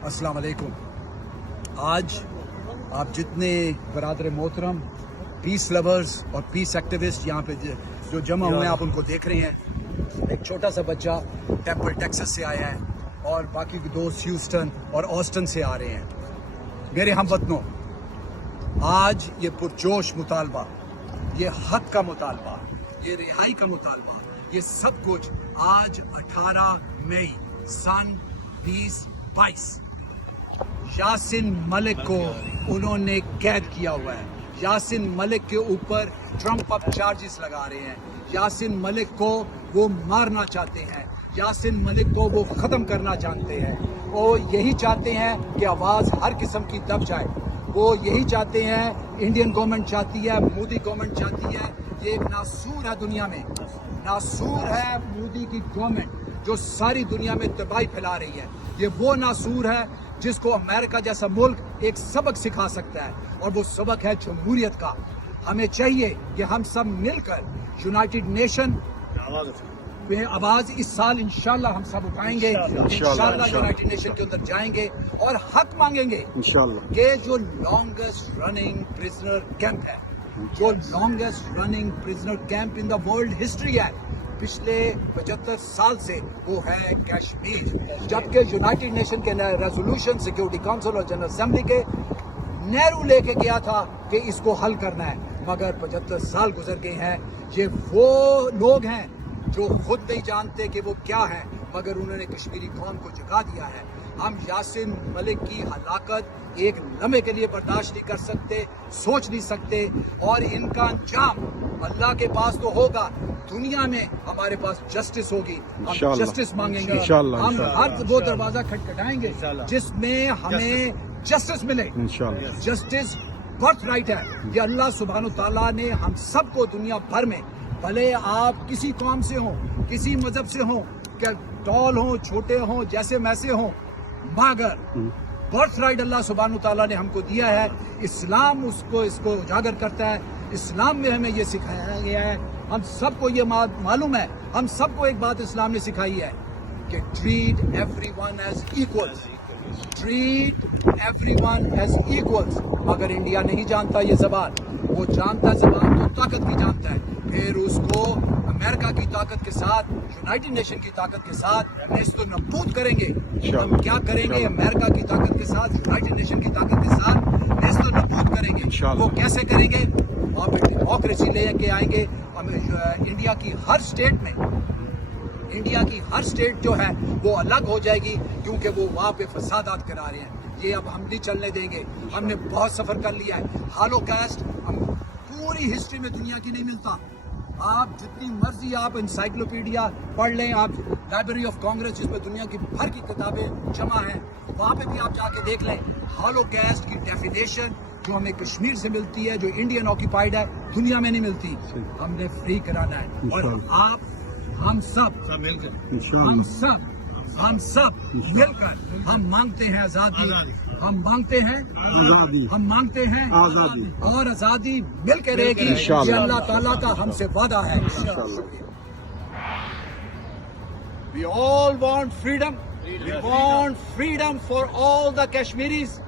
अस्सलाम वालेकुम। आज आप जितने बरादर मोहतरम पीस लवर्स और पीस एक्टिविस्ट यहाँ पे जो जमा हुए हैं, आप उनको देख रहे हैं। एक छोटा सा बच्चा टेम्पल टेक्सास से आया है और बाकी के दोस्त ह्यूस्टन और ऑस्टन से आ रहे हैं। मेरे हमवतनों, आज ये पुरजोश मुतालबा, ये हक का मुतालबा, ये रिहाई का मुतालबा, ये सब कुछ आज 18 मई सन 2022 यासिन मलिक को उन्होंने कैद किया हुआ है। यासिन मलिक के ऊपर ट्रम्प अप चार्जेस लगा रहे हैं। यासिन मलिक को वो मारना चाहते हैं। यासिन मलिक को वो ख़त्म करना चाहते हैं। वो यही चाहते हैं कि आवाज़ हर किस्म की दब जाए। वो यही चाहते हैं, इंडियन गवर्नमेंट चाहती है, मोदी गवर्नमेंट चाहती है। ये एक नासूर है दुनिया में, नासूर है मोदी की गवर्नमेंट जो सारी दुनिया में तबाही फैला रही है। ये वो नासूर है जिसको अमेरिका जैसा मुल्क एक सबक सिखा सकता है, और वो सबक है जमहूरियत का। हमें चाहिए कि हम सब मिलकर यूनाइटेड नेशन में आवाज इस साल इंशाल्लाह हम सब उठाएंगे। इंशाल्लाह यूनाइटेड नेशन के अंदर जाएंगे और हक मांगेंगे कि जो लॉन्गेस्ट रनिंग प्रिजनर कैंप है, जो longest running prisoner camp in the world history है पिछले 75 साल से, वो है कश्मीर। जबकि यूनाइटेड नेशन के रेजोल्यूशन सिक्योरिटी काउंसिल और जनरल असेंबली के नेहरू लेके गया था कि इसको हल करना है, मगर 75 साल गुजर गए हैं। ये वो लोग हैं जो खुद नहीं जानते कि वो क्या है, मगर उन्होंने कश्मीरी कौम को जगा दिया है। हम यासिन मलिक की हलाकत एक लम्हे के लिए बर्दाश्त नहीं कर सकते, सोच नहीं सकते, और इनका अंजाम अल्लाह के पास तो होगा, दुनिया में हमारे पास जस्टिस होगी। हम जस्टिस मांगेंगे, हम हर वो दरवाजा खटखटाएंगे जिसमें हमें जस्टिस मिले। जस्टिस बर्थ राइट है। ये अल्लाह सुब्हानो तआला ने हम सबको दुनिया भर में, भले आप किसी कौम से हों, किसी मजहब से हों, क्या टॉल हों, छोटे हों, जैसे मैसे हों, मगर बर्थ राइट अल्लाह सुब्हानो तआला ने हमको दिया है। इस्लाम इसको उजागर करता है। इस्लाम में हमें ये सिखाया गया है, हम सबको ये मालूम है, हम सबको एक बात इस्लाम ने सिखाई है कि treat everyone as equals, treat everyone as equals. मगर इंडिया नहीं जानता ये ज़बान। वो जानता ज़बान तो ताकत की जानता है, फिर उसको अमेरिका की ताकत के साथ, यूनाइटेड नेशन की ताकत के साथ नेस्तो नबूद करेंगे। हम क्या करेंगे? अमेरिका की ताकत के साथ, यूनाइटेड नेशन की ताकत के साथ नेस्तो नबूद करेंगे। वो कैसे करेंगे? वहाँ पे डेमोक्रेसी लेके आएंगे। इंडिया की हर स्टेट में, इंडिया की हर स्टेट जो है वो अलग हो जाएगी, क्योंकि वो वहाँ पे फसादात करा रहे हैं। ये अब हम नहीं चलने देंगे। हमने बहुत सफर कर लिया है। हॉलोकॉस्ट पूरी हिस्ट्री में दुनिया की नहीं मिलता। आप जितनी मर्जी आप इंसाइक्लोपीडिया पढ़ लें, आप लाइब्रेरी ऑफ कांग्रेस जिसमें दुनिया की भर की किताबें जमा हैं, वहाँ पे भी आप जाके देख लें। हॉलोकॉस्ट की डेफिनेशन जो हमें कश्मीर से मिलती है, जो इंडियन ऑक्यूपाइड है, दुनिया में नहीं मिलती। हमने फ्री कराना है, और आप हम सब मिलकर हम मांगते हैं आजादी, हम मांगते हैं आजादी, हम मांगते हैं आजादी, और आजादी मिलकर रहेगी। ये अल्लाह ताला का हमसे वादा है। We all want freedom. We want freedom for all the Kashmiris,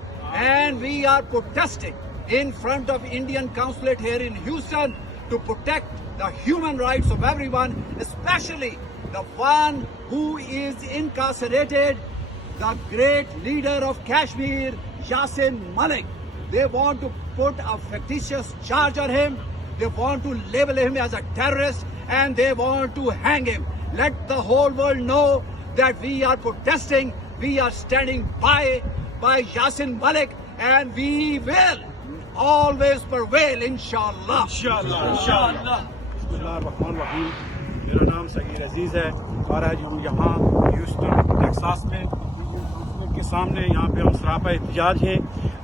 and we are protesting in front of Indian consulate here in Houston to protect the human rights of everyone, especially the one who is incarcerated, the great leader of Kashmir, Yasin Malik. They want to put a fictitious charge on him. They want to label him as a terrorist, and they want to hang him. Let the whole world know that we are protesting, we are standing by Yasin Malik, and we will always prevail, inshallah. Inshallah. बिस्मिल्लाहिर्रहमानिर्रहीम। मेरा नाम सगीर अजीज़ है, और आज हम यहाँ Houston Texas में Indian council के सामने यहाँ पे हम सरापा एहतजाज हैं।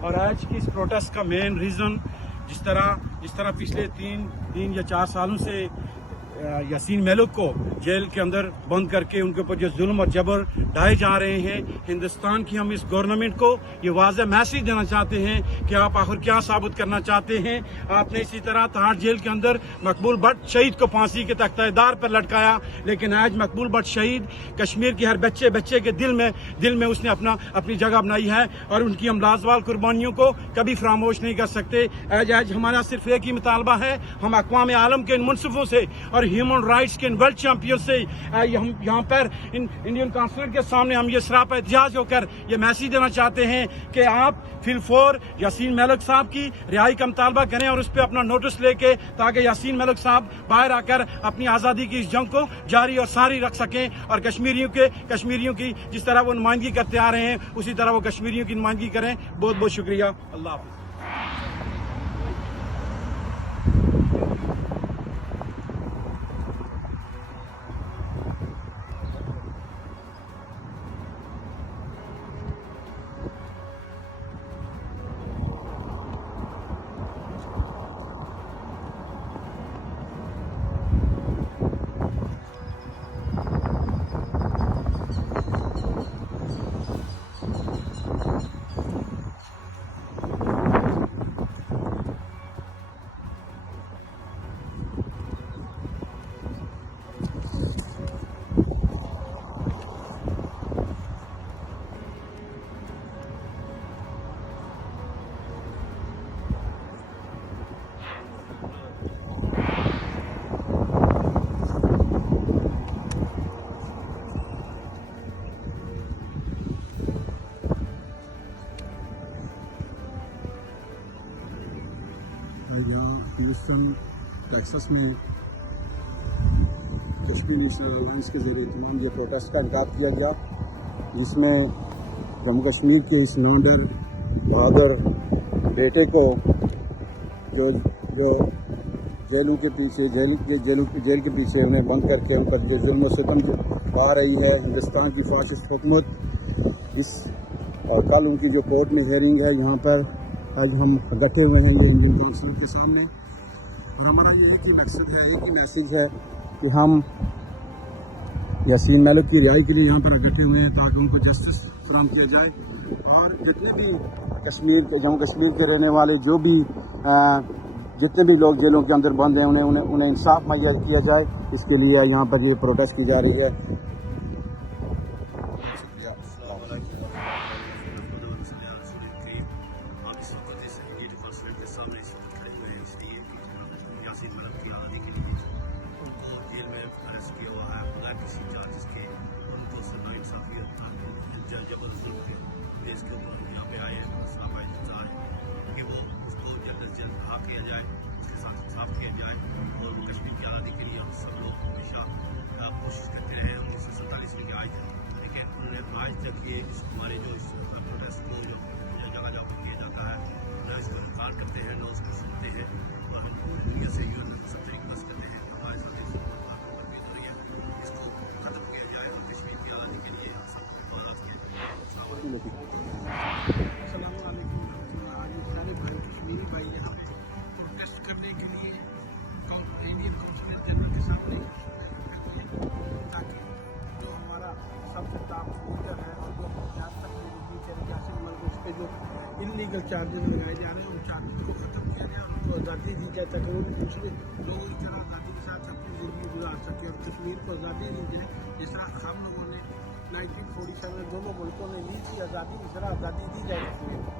और आज की इस प्रोटेस्ट का मेन रीज़न, जिस तरह पिछले तीन या चार सालों से यासीन मेलक को जेल के अंदर बंद करके उनके ऊपर जो जुल्म और जबर ढाए जा रहे हैं, हिंदुस्तान की हम इस गवर्नमेंट को ये वाज़ेह मैसेज देना चाहते हैं कि आप आखिर क्या साबित करना चाहते हैं। आपने इसी तरह तिहाड़ जेल के अंदर मकबूल भट्ट शहीद को फांसी के तख्तेदार पर लटकाया, लेकिन आज मकबूल भट्ट शहीद कश्मीर के हर बच्चे के दिल में उसने अपनी जगह बनाई है और उनकी हम लाजवाल कुर्बानियों को कभी फरामोश नहीं कर सकते। आज हमारा सिर्फ एक ही मुतालबा है, हम अक़वाम आलम के इन मुनसिफों से और ह्यूमन राइट्स के इन वर्ल्ड चैंपियन से हम यहाँ पर इंडियन कॉन्सुलेट के सामने हम ये सरापा एहतिजाज होकर ये मैसेज देना चाहते हैं कि आप फिलफोर यासीन मेलक साहब की रिहाई का मुतालबा करें और उस पर अपना नोटिस लेके, ताकि यासीन मेलक साहब बाहर आकर अपनी आज़ादी की इस जंग को जारी और सारी रख सकें और कश्मीरियों की जिस तरह वो नुमाइंदगी करते आ रहे हैं उसी तरह वो कश्मीरियों की नुमाइंदगी करें। बहुत बहुत शुक्रिया। अल्लाह हाफ़िज़। यहाँ ह्यूस्टन टेक्सास में कश्मीर नेशनल अलायंस के ज़रिए तमाम ये प्रोटेस्ट का इंतज़ाम किया गया, जिसमें जम्मू कश्मीर के इस नौंडर बहादुर बेटे को जो जेल के पीछे उन्हें बंद करके उन पर जो जुल्म सितम पा रही है हिंदुस्तान की फाशिस्ट हुकूमत। इस कल उनकी जो कोर्ट में हियरिंग है, यहाँ पर आज हम इकट्ठे हुए हैं इंडियन कौंसिल के सामने और हमारा ये एक ही मकसद है, एक ही मैसेज है कि हम यासीन मेलक की रिहाई के लिए यहाँ पर इकट्ठे हुए हैं ताकि उनको जस्टिस फराहम किया जाए और जितने भी जम्मू कश्मीर के रहने वाले जितने भी लोग जेलों के अंदर बंद हैं उन्हें इंसाफ मुहैया किया जाए। इसके लिए यहाँ पर ये प्रोटेस्ट की जा रही है। आज तक ये हमारे जो इस प्रोटेस्ट को जो जगह जगह किया जाता है, न इसको इनकार करते हैं, न उसको सुनते हैं और हम दुनिया से यूँ सबसे रिक्वेस्ट करते हैं हमारे साथ इसको खत्म किया जाए और कश्मीर की आज़ादी के लिए हम सबको आज़ाद किया जाए। कश्मीरी भाई यहाँ प्रोटेस्ट करने के लिए इंडियन कौंसिल जनरल के सामने ताकि जो हमारा सबसे टॉप लीडर है और जो आज तक यासीन मेलक उस पर जो इलीगल चार्जेस लगाए जा रहे हैं उन चार्जेस को ख़त्म किया जाए और उनको आज़ादी दी जाए ताकि वो दूसरे लोग इस तरह आज़ादी के साथ अपनी ज़िंदगी गुजार सके और कश्मीर को आज़ादी दी जाए जिस तरह हम लोगों ने 1947 में दोनों मुल्कों ने ली थी आज़ादी, इस तरह आज़ादी दी जाए कश्मीर को।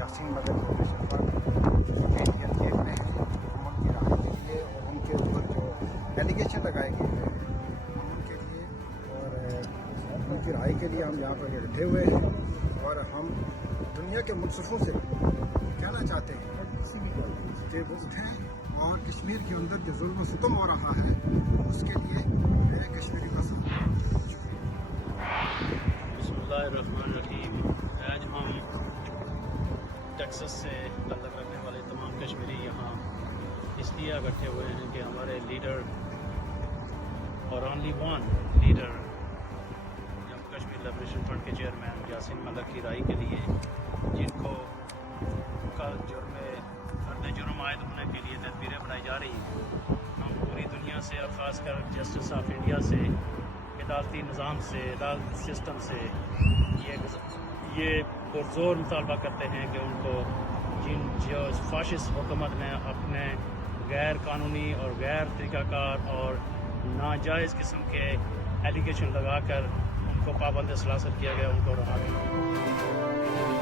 यासीन मेलक पर देख रहे हैं उनकी राय के लिए और उनके ऊपर जो एलिगेशन लगाए गए हैं उनके लिए और उनकी राय के लिए हम यहाँ पर इकट्ठे हुए हैं और हम दुनिया के मुनसिफों से कहना चाहते हैं कि वो उठें और कश्मीर के अंदर जो जुल्म सितम हो रहा है उसके लिए मेरे कश्मीरी कसम। बिस्मिल्लाहिर्रहमानिर्रहीम। आज हम टेक्सास से ताल्लुक़ रखने वाले तमाम कश्मीरी यहाँ इसलिए इकट्ठे हुए हैं कि हमारे लीडर और only one leader Jammu Kashmir liberation front के चेयरमैन यासिन मलिक की राय के लिए, जिनको कल जुर्म आयद होने के लिए तदबीरें बनाई जा रही हैं। हम पूरी दुनिया से और ख़ासकर जस्टिस ऑफ इंडिया से, अदालती निज़ाम से, अदालती सिस्टम से ये पुरज़ोर मुतालबा करते हैं कि उनको जो फाशिस्ट हुकूमत ने अपने गैर कानूनी और गैर तरीक़ाकार और नाजायज़ किस्म के एलिगेशन लगाकर उनको पाबंद सलासत किया गया, उनको रहा गया।